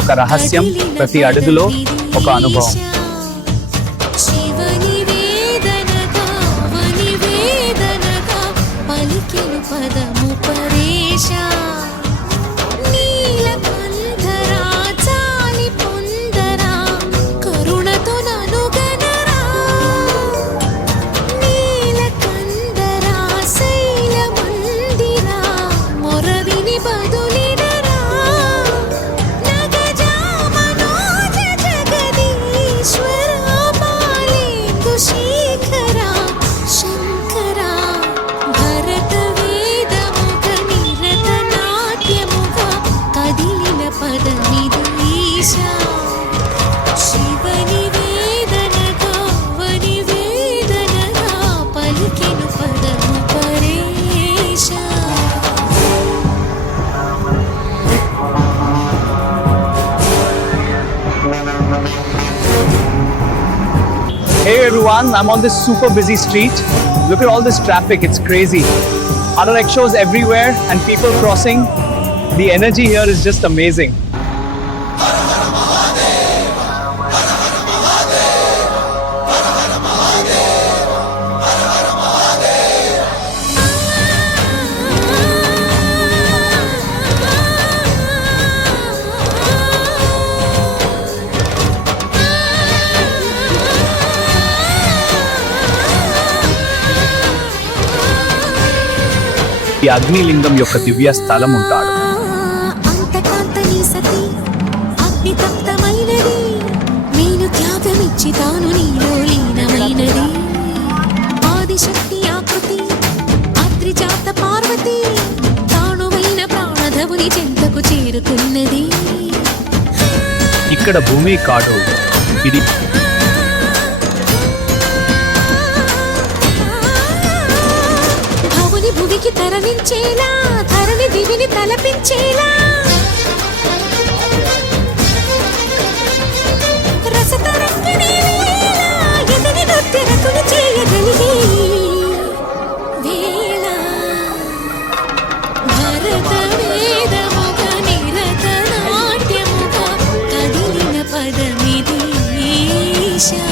ఒక రహస్యం, ప్రతి అడుగులో ఒక అనుభవం. Hey everyone, I'm on this super busy street. Look at all this traffic, it's crazy. Auto rickshaws everywhere and people crossing. The energy here is just amazing. ఈ అగ్నిలింగం యొక్క దివ్య స్థలం ఉంటాడు. ఇక్కడ భూమి కాడు, ఇది భువికి తరలించేలా, ధరణి దివిని తలపించేలా రసతరంగిణి ఎదని నృత్యరతులు చేయగలిగే వేళ భరత వేదముగ నిరత నాట్యముగ కదిలిన పదమిది ఈశా.